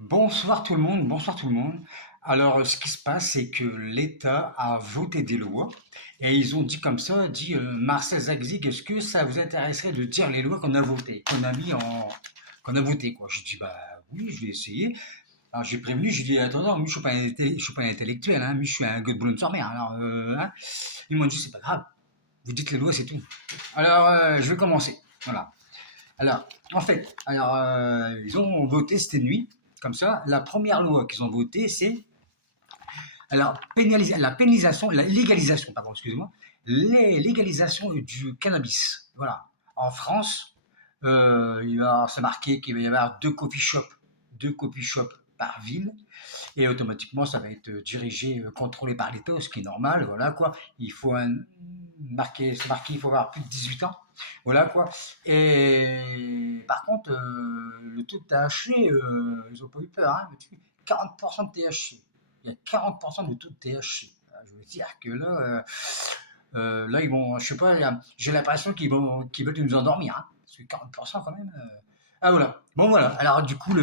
Bonsoir tout le monde, bonsoir tout le monde. Alors, ce qui se passe, c'est que l'État a voté des lois et ils ont dit comme ça, dit Marcel Zagzig, est-ce que ça vous intéresserait de dire les lois qu'on a votées, qu'on a votées quoi. Je dis bah oui, je vais essayer. Alors j'ai prévenu, je dis attends, moi je suis pas je suis pas un intellectuel, hein, moi je suis un gars de boulot de sormère. Alors hein. Ils m'ont dit c'est pas grave, vous dites les lois c'est tout. Alors je vais commencer. Voilà. Alors, en fait, ils ont voté cette nuit, comme ça. La première loi qu'ils ont votée, c'est la pénalisation, la légalisation, pardon, excusez-moi, les légalisation du cannabis. Voilà. En France, c'est marqué qu'il va y avoir deux coffee shops par ville, et automatiquement, ça va être dirigé, contrôlé par l'État, ce qui est normal, voilà quoi. Il faut c'est marqué, il faut avoir plus de 18 ans, voilà quoi. Et par contre, le taux de THC, ils n'ont pas eu peur, hein, 40% de THC. Il y a 40% de taux de THC. Je veux dire que là ils vont, je sais pas, j'ai l'impression qu'ils veulent nous endormir, hein, parce que 40% quand même. Ah voilà. Bon voilà. Alors du coup,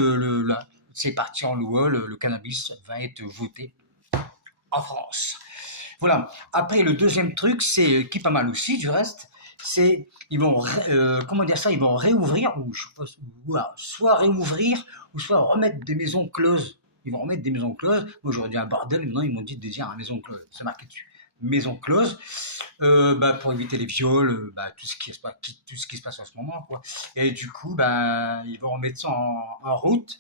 c'est parti en loi, le cannabis va être voté en France. Voilà. Après, le deuxième truc, c'est qui est pas mal aussi, du reste, c'est ils vont comment dire ça, ils vont réouvrir ou je sais pas, voilà, soit réouvrir ou soit remettre des maisons closes. Ils vont remettre des maisons closes. Moi, j'aurais dit un bordel, maintenant ils m'ont dit de dire une maison close. C'est marqué dessus. Maison close, pour éviter les viols, tout ce qui se passe en ce moment, quoi. Et du coup, ils vont remettre ça en route,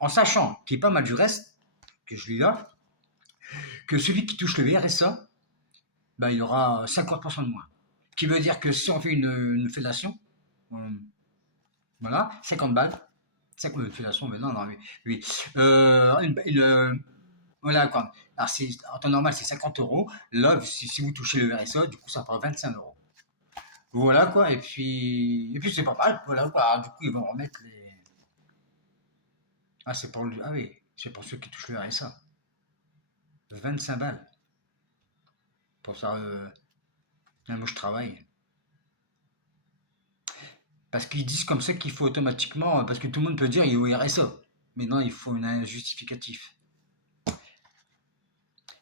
en sachant qu'il est pas mal du reste, que je lis là, que celui qui touche le RSA, il y aura 50% de moins. Ce qui veut dire que si on fait une fellation, euh, voilà, 50 balles, 50 fellation, mais non, non, oui. Voilà quoi. Alors, en temps normal, c'est 50 euros. Là, si vous touchez le RSA, du coup, ça fera 25 euros. Voilà quoi, et puis c'est pas mal, voilà quoi. Alors, du coup, ils vont remettre les. Ah oui, c'est pour ceux qui touchent le RSA. 25 balles. Pour ça, moi je travaille. Parce qu'ils disent comme ça qu'il faut automatiquement, parce que tout le monde peut dire il est au RSA. Mais non, il faut un justificatif.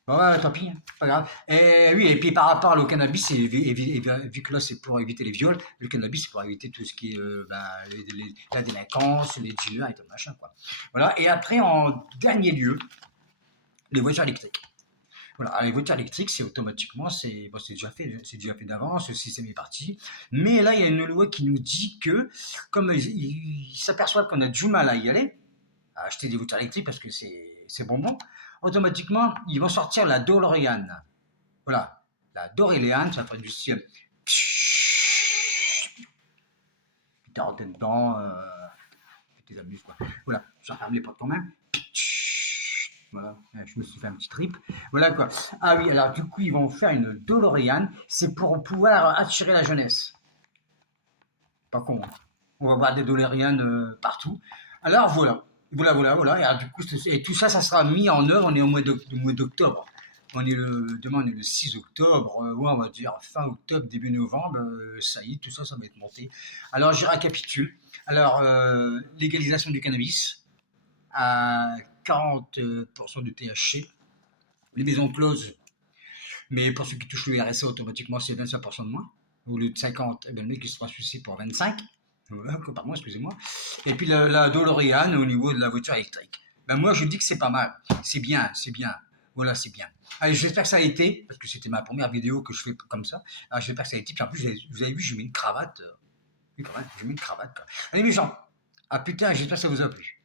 Bon, ouais, tant pis, hein, pas grave. Et oui, et puis par rapport au cannabis, vu que là c'est pour éviter les viols, le cannabis c'est pour éviter tout ce qui est la délinquance, les dealers et tout machin quoi. Voilà. Et après, en dernier lieu, les voitures électriques. Voilà, les voitures électriques, c'est automatiquement, c'est déjà fait d'avance, le système est parti. Mais là, il y a une loi qui nous dit que, comme ils s'aperçoivent qu'on a du mal à y aller, à acheter des voitures électriques parce que c'est bonbon, automatiquement, ils vont sortir la DeLorean. Voilà, la DeLorean, ça fait du ciel. T'es rentré dedans, tu t'amuses quoi. Voilà, je referme les portes quand même. Voilà, je me suis fait un petit trip. Voilà quoi. Ah oui, alors du coup, ils vont faire une DeLorean. C'est pour pouvoir attirer la jeunesse. Pas con, hein. On va voir des DeLorean partout. Alors voilà. Voilà. Et alors, du coup, et tout ça, ça sera mis en œuvre. On est au mois d'octobre. Demain, on est le 6 octobre. Ouais, on va dire fin octobre, début novembre. Ça y est, tout ça, ça va être monté. Alors, je récapitule. Alors, légalisation du cannabis à 40% de THC. Les maisons closes, mais pour ceux qui touchent le RSA, automatiquement, c'est 25% de moins. Au lieu de 50, le mec il sera suicide pour 25. Pardon, excusez-moi. Et puis la DeLorean au niveau de la voiture électrique. Moi, je dis que c'est pas mal. C'est bien, c'est bien. Voilà, c'est bien. Allez, j'espère que ça a été, parce que c'était ma première vidéo que je fais comme ça. Alors, j'espère que ça a été. Puis en plus, vous avez vu, j'ai mis une cravate. Oui, quand même, j'ai mis une cravate. Allez, mes gens, à plus tard, j'espère que ça vous a plu.